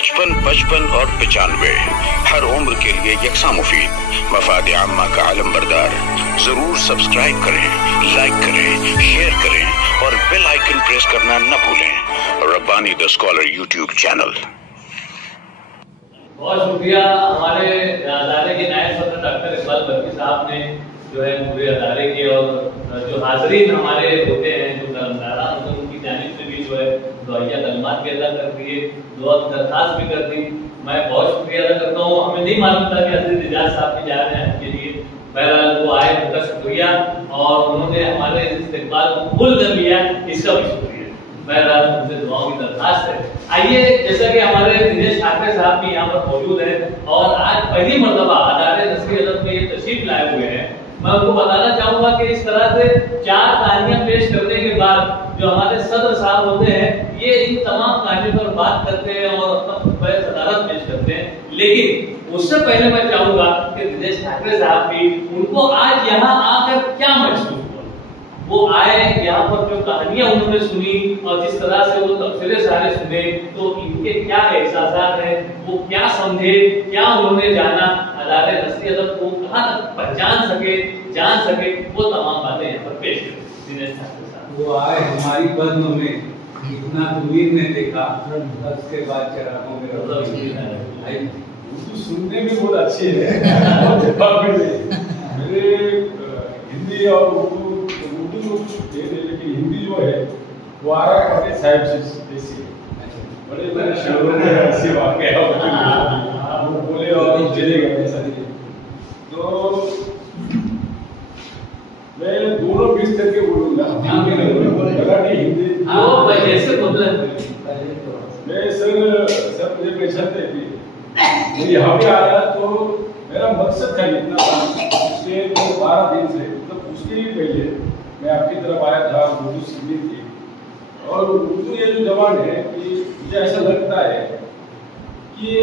55, 55 और 95 हर उम्र के लिए यकसा मुफीद, मफाद आम्मा का आलम बरदार। जरूर सब्सक्राइब करें, लाइक करें, शेयर करें और बेल आइकन प्रेस करना न भूलें। Rabbani the scholar YouTube channel. बहुत शुक्रिया हमारे अदारे के नायब सदर डॉक्टर इकबाल बर्की साहब ने जो है पूरे अदारे के और जो हाजरीन हमारे होते हैं जो कर्मचारा उनकी जानिब से भी जो है दुआया कलमात भी अदा कर दिए, दुआ की दरखास्त भी कर दी। मैं बहुत शुक्रिया अदा करता हूँ। हमें नहीं मालूम था कि अजीज एजाज साहब भी जा रहे हैं के लिए, बहरहाल वो आए, उनका शुक्रिया और उन्होंने हमारे इस्तेकबाल को कबूल कर लिया, इसका भी शुक्रिया। बहरहाल उनसे दुआओं की दरखास्त है। आइए, जैसा कि हमारे दिनेश ठाकरे साहब भी यहाँ पर मौजूद हैं और आज पहली मरतबा अदारे नस्री अदब में ये तशरीफ लाए हुए हैं, मैं उनको बताना चाहूंगा कि इस तरह से 4 कहानियां पेश करने के बाद जो हमारे सदर साहब होते हैं ये इन तमाम कहानियों पर बात करते हैं और अपना सदारत पेश करते हैं। लेकिन उससे पहले मैं चाहूंगा कि दिनेश ठाकरे साहब भी, उनको आज यहाँ आकर क्या महसूस हुआ, वो आए यहाँ पर जो कहानियां उन्होंने सुनी और जिस तरह से वो तबसरे सारे सुने, तो इनके क्या एहसास हैं, वो क्या समझे, क्या उन्होंने जाना, अदारे नस्री अदब को कहाँ तक पहचान सके, जान सके, वो तमाम बातें यहाँ पर पेश करें। दिनेश ठाकरे साहब वो आए हमारी बज़्म में, इतना दुनिया ने देखा, उसके बाद चरागों में उर्दू सुनने में बहुत अच्छे हैं। मेरे हिंदी और उर्दू लेकिन हिंदी जो है वो आरा खाते साहिब से जैसे बड़े बड़े शहरों में ऐसे वाक़े वो बोले और चले गए ऐसा नहीं। तो मैं दोनों मिक्स करके बोलूँगा, मराठी हिंदी। मैं सर मुझे पहचानते थे, मैं यहाँ पे आया तो मेरा मकसद था इतना पिछले 12 दिन से, मतलब उसके भी पहले मैं आपकी तरफ आया था उर्दू सीखने की। और उर्दू ये जो जबान है कि मुझे ऐसा लगता है कि ये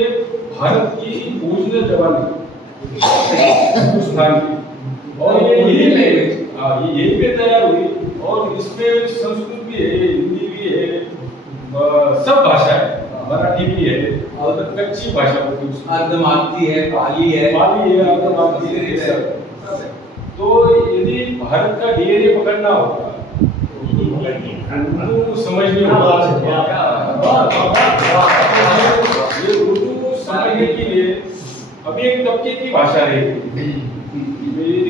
भारत की ओरिजिनल जबान है हिंदुस्तान की, और ये यही लैंग्वेज यही पे तैयार हुई और इसमें संस्कृत भी है, हिंदी भी है, सब भाषा है, मराठी भी है और कच्ची भाषा होती है, अर्धमागधी है, पाली है, अर्धमागधी है, सब। तो यदि भारत का डीएनए पकड़ना होगा, उर्दू समझनी होगा। ये उर्दू समझने के लिए अभी एक तबके की भाषा है। यदि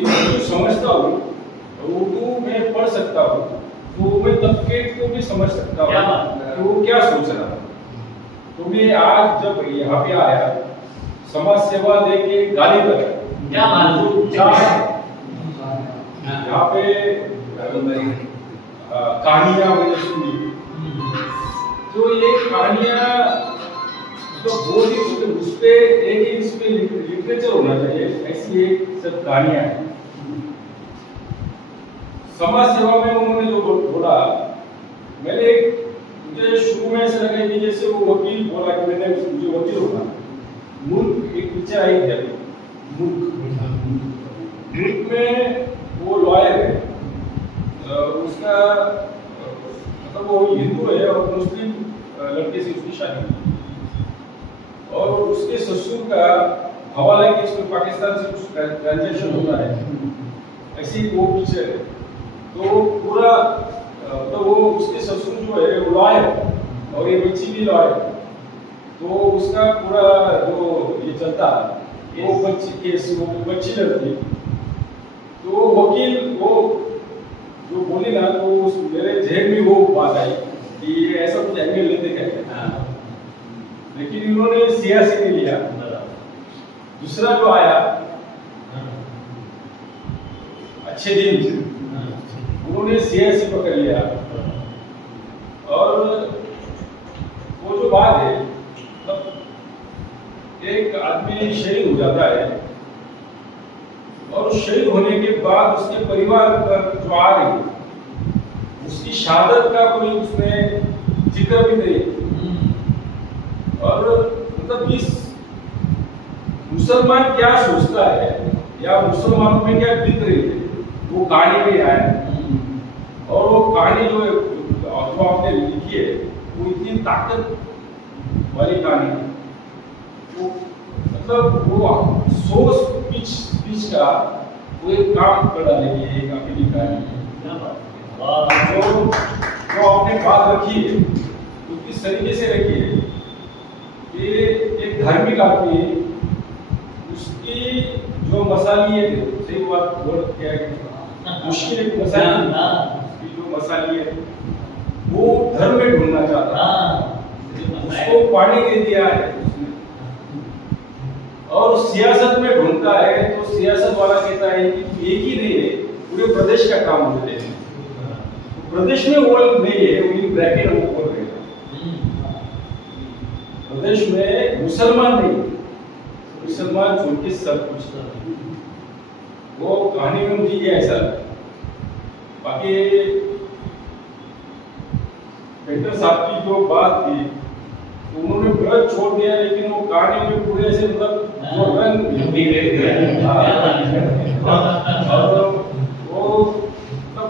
उर्दू समझता हूँ, उर्दू में पढ़ सकता हूँ, तो मैं तबके को भी समझ सकता हूँ कि वो क्या सोच रहा है। तो मैं आज जब यहाँ पे आया, समाज सेवा दे के गाली कर यहाँ पे कहानियां मैंने सुनी, तो ये कहानियां तो बहुत ही उस पे एक इस पे लिटरेचर होना चाहिए, ऐसी एक सब कहानियां हैं। समाज सेवा में उन्होंने जो बोला, मुझे शुरू में ऐसा लगा कि जैसे वो वकील बोला कि मैंने मुझे वकील होना। मुल्क एक पिक्चर आई है, मुल्क में वो लॉयर है, उसका मतलब वो हिंदू है और मुस्लिम लड़के से उसकी शादी, और उसके ससुर का हवाला है कि इसमें पाकिस्तान से कुछ ट्रांजैक्शन होता है, ऐसी वो पिक्चर है। तो पूरा तो वो उसके ससुर जो है वो लॉयर और ये बच्ची भी लॉयर, तो उसका पूरा जो ये चलता वो बच्ची केस, वो बच्ची लड़ती, तो वकील वो जो बोली ना, तो मेरे जहन में वो बात आई कि ये ऐसा कुछ एंगल लेते क्या, लेकिन इन्होंने सियासी नहीं लिया। दूसरा जो आया अच्छे दिन, उन्होंने सियासी पकड़ लिया, और वो जो बात है, एक आदमी शहीद हो जाता है और शहीद होने के बाद उसके परिवार पर जो आ रही, उसकी शहादत का कोई उसमें जिक्र भी नहीं। और मतलब इस मुसलमान क्या सोचता है या मुसलमानों में क्या बीत रही है, वो कहानी में आया। और वो कहानी जो आपने लिखी है वो इतनी ताकत वाली कहानी है मतलब वो 100 स्पीच का वो एक काम कर डालेंगे, एक अकेली कहानी जो आपने बात रखी है तो किस तरीके से रखी है कि एक धार्मिक आदमी उसकी जो मसाली है, सही बात बोल क्या है, मुश्किल एक मसाली उसकी जो मसाली है वो धर्म में ढूंढना चाहता है, उसको पानी दे दिया है उसने, और सियासत में ढूंढता है तो सियासत वाला कहता है कि एक ही नहीं है, पूरे प्रदेश का काम मुझे देना है। प्रदेश में वो नहीं है, वो ब्रैकेट वो बोल रहे हैं प्रदेश में मुसलमान नहीं, मुसलमान छोड़ के सब कुछ। वो कहानी में मुझे ये ऐसा, बाकी पेटर साहब की जो बात थी तो उन्होंने व्रत छोड़ दिया, लेकिन वो कहानी में पूरे ऐसे मतलब जो रंग और वो मतलब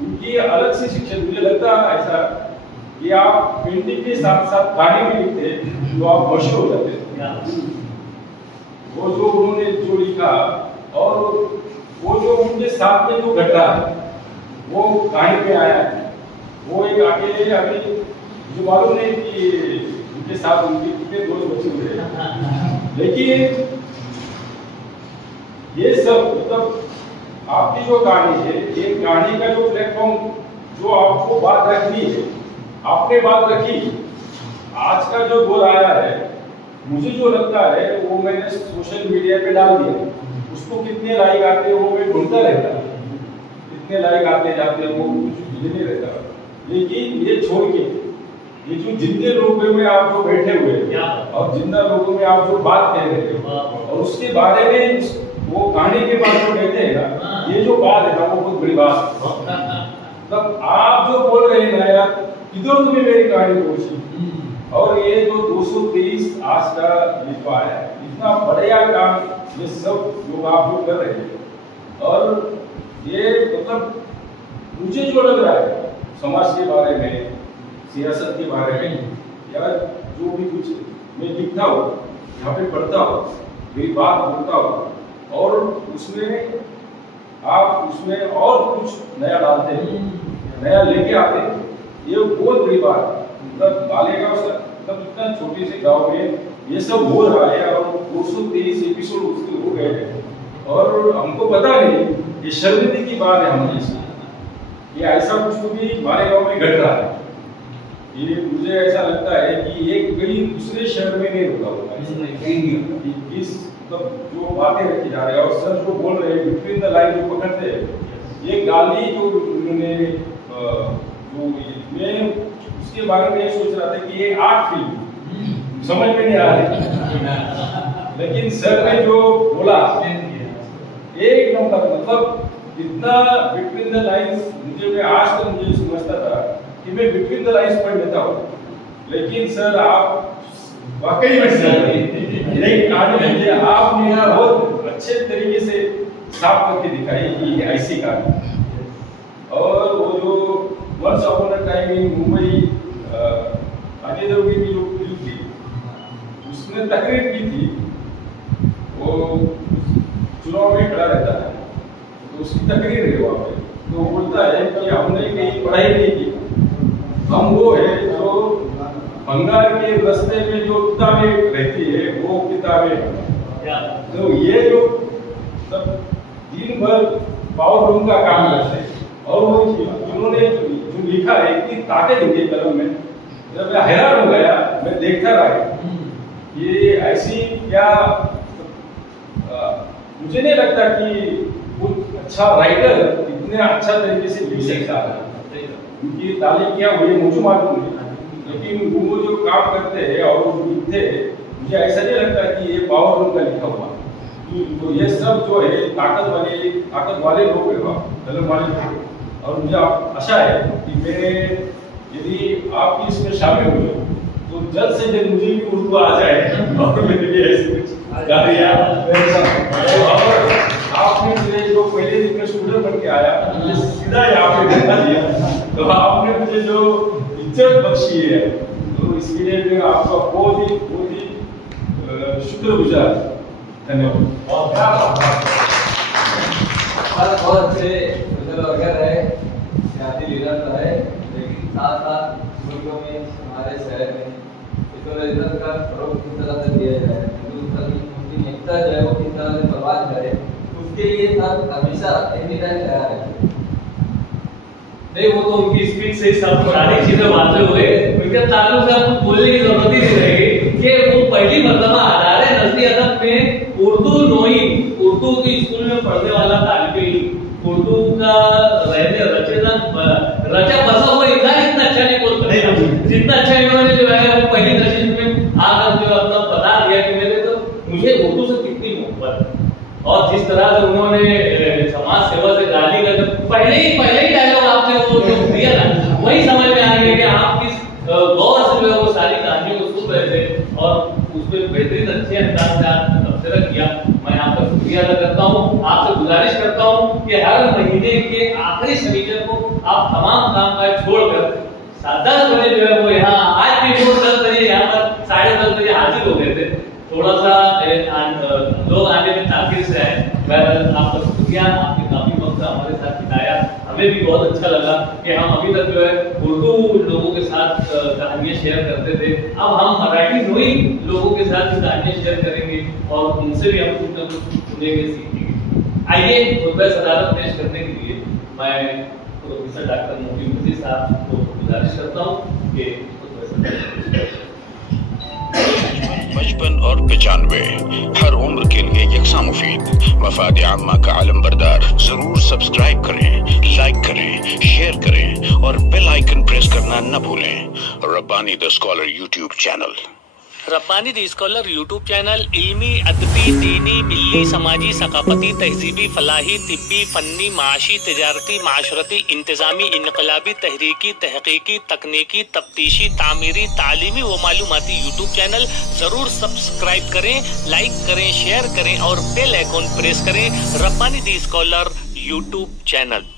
उनकी अलग सी शिक्षा। मुझे लगता है ऐसा कि आप पेंटिंग के साथ साथ कहानी भी लिखते तो आप मशहूर हो जाते। वो जो उन्होंने जो लिखा और वो जो उनके साथ में जो घटना है वो कहानी में आया है। वो एक अकेले अभी जो मालूम नहीं कि उनके साथ उनके कितने दोस्त बचे हुए, लेकिन ये सब मतलब आपकी जो कहानी है, ये कहानी का जो प्लेटफॉर्म जो आपको बात रखनी है, आपने बात रखी। आज का जो दौर आया है, मुझे जो लगता है वो मैंने सोशल मीडिया पे डाल दिया, उसको कितने लाइक आते हैं वो मैं ढूंढता रहता, कितने लाइक आते जाते हैं वो कुछ मुझे नहीं रहता। लेकिन ये छोड़ के ये जो जिंदे लोगों में आप जो बैठे हुए और जिंदा लोगों में आप जो बात कह रहे हो और उसके बारे में वो कहानी के बाद जो कहते हैं ना, ये जो बात है ना वो बहुत बड़ी बात है। तब आप जो बोल रहे हैं ना यार, इधर तुम्हें मेरी कहानी पहुंची, और ये जो 223 आज का लिखवा है, इतना बढ़िया काम ये सब लोग आप जो कर रहे हैं। और ये मतलब मुझे जो लग रहा है समाज के बारे में, सियासत के बारे में, या जो भी कुछ मैं लिखता हूँ, यहाँ पे पढ़ता हूँ, मेरी बात बोलता हूँ, और उसमें आप उसमें और कुछ नया डालते हैं, नया लेके आते हैं, ये बहुत बड़ी बात है। मतलब मालेगांव से मतलब इतना छोटे से गांव में ये सब हो रहा है और 223 एपिसोड उसके हो गए हैं, और हमको पता नहीं, ये शर्मिंदगी की बात है हमारे लिए। ये ऐसा कुछ भी हमारे गांव में घट रहा है, ये मुझे ऐसा लगता है कि ये कहीं दूसरे शहर में नहीं होता होगा, इस मतलब जो बातें रखी जा रही है और सर जो बोल रहे हैं बिटवीन द लाइन जो पकड़ते हैं, ये गाली जो उन्होंने जो मैं उसके बारे में ये सोच रहा था कि ये आर्ट फिल्म समझ में नहीं आ रही, लेकिन सर ने जो बोला एक नंबर, मतलब इतना बिटवीन द लाइंस मुझे, मैं आज तक मुझे समझता था कि मैं बिटवीन द लाइंस पढ़ लेता हूँ, लेकिन सर आप वाकई में कहानी आपने बहुत अच्छे तरीके से साफ करके दिखाई कि ऐसी कहानी। और वो जो once upon a time in Mumbai, Ajay Devgn की जो फिल्म थी उसने तकरीर की थी, वो चुनाव में खड़ा रहता है तो उसकी तकरीर है वहाँ पे, तो वो बोलता है कि हमने कहीं पढ़ाई नहीं की, हम वो है जो बंगाल के रास्ते में जो किताबें रहती है वो किताबें। तो ये जो सब दिन भर पावर रूम का काम करते हैं, और वो उन्होंने जो लिखा है इतनी ताकत है कलम में, जब मैं हैरान हो गया, मैं देखता रहा ये ऐसी क्या, मुझे नहीं लगता कि कुछ अच्छा राइटर इतने अच्छा तरीके से लिख सकता है। उनकी तालीम क्या हुई मुझे मालूम नहीं, लेकिन वो जो काम करते हैं और जो लिखते हैं, मुझे ऐसा नहीं लगता कि ये पावर रूम का लिखा हुआ। तो ये सब जो है ताकत वाले लोग हैं, कलम वाले लोग, और मुझे आशा है कि मैं यदि आपकी इसमें शामिल हुए तो जल्द से जल्द मुझे भी उर्दू आ जाए और मेरे लिए ऐसे कुछ आपने मुझे जो पहले दिन में स्टूडेंट बन के आया, मुझे सीधा यहाँ पे धक्का दिया, तो आपने मुझे जो इज्जत बख्शी है, तो इसके लिए मैं आपका बहुत ही शुक्रगुजार। धन्यवाद। बहुत अच्छे सोशल वर्कर है, सियासी लीडर तो है, लेकिन साथ साथ मुल्कों में हमारे शहर में सेकुलरिज्म का फरोग किस तरह से दिया जाए, उनकी एकता जो है वो किस तरह से बर्बाद करे, उसके लिए सब हमेशा एनी टाइम तैयार है। नहीं, वो तो उनकी स्पीच से ही सब सारी चीजें वाजे हुए, उनके ताल्लुक से कुछ बोलने की जरूरत ही नहीं रहेगी कि वो पहली मर्तबा अदारे नजरी अदब में उर्दू नोई, उर्दू की स्कूल में पढ़ने वाला तालिब इल्म उर्दू का रहने रचा बसा हुआ इतना अच्छा नहीं बोल सकते जितना अच्छा इन्होंने जो है वो पहली नशिश में आकर जो अपना बता दिया कि मेरे तो मुझे उर्दू से कितनी मोहब्बत है, और जिस तरह से उन्होंने समाज सेवा से गाली का जब पहले ही डायलॉग आपने वो जो दिया ना, वही समझ में आ गया कि आप किस गौर से जो है वो सारी कहानियों को सुन रहे थे और उसमें बेहतरीन अच्छे अंदाज से आपने तबसरा किया। मैं आपका शुक्रिया अदा करता हूँ, आपसे गुजारिश करता हूँ कि हर महीने के आखिरी शनिवार को आप तमाम काम काज छोड़कर 10 बजे जो है वो यहाँ, आज भी 10 बजे यहाँ पर 10:30 बजे हाजिर हो गए थे, थोड़ा सा लोग आने में ताखिर से आए। बहरहाल आपका शुक्रिया, आपने काफी वक्त हमारे साथ बिताया, हमें भी बहुत अच्छा लगा कि हम अभी तक जो है उर्दू लोगों के साथ कहानियां शेयर करते थे, अब हम मराठी नोई लोगों के साथ कहानियां शेयर करेंगे और उनसे भी हम कुछ न कुछ सुनेंगे, सीखेंगे। आइए खुतबा सदारत पेश करने के लिए मैं प्रोफेसर डॉक्टर मोहम्मद मजीद साहब को गुजारिश करता हूँ कि खुतबा सदारत 55 और 95 हर उम्र के लिए यकसा मुफीद। मफाद आम्मा का आलम बरदार। जरूर सब्सक्राइब करें, लाइक करें, शेयर करें और बेल आइकन प्रेस करना न भूलें। Rabbani the scholar YouTube channel. Rabbani the scholar YouTube channel इल्मी, अदबी, दीनी, बिल्ली, समाजी, सकाफती, तहजीबी, फलाही, तिब्बी, फन्नी, माशी, तिजारती, माशरती, इंतजामी, इनकलाबी, तहरीकी, तहकीकी, तकनीकी, तफ्तीशी, तामीरी, तालीमी व मालूमाती यूट्यूब चैनल जरूर सब्सक्राइब करें, लाइक करें, शेयर करें और बेल आइकन प्रेस करें। Rabbani the scholar YouTube channel.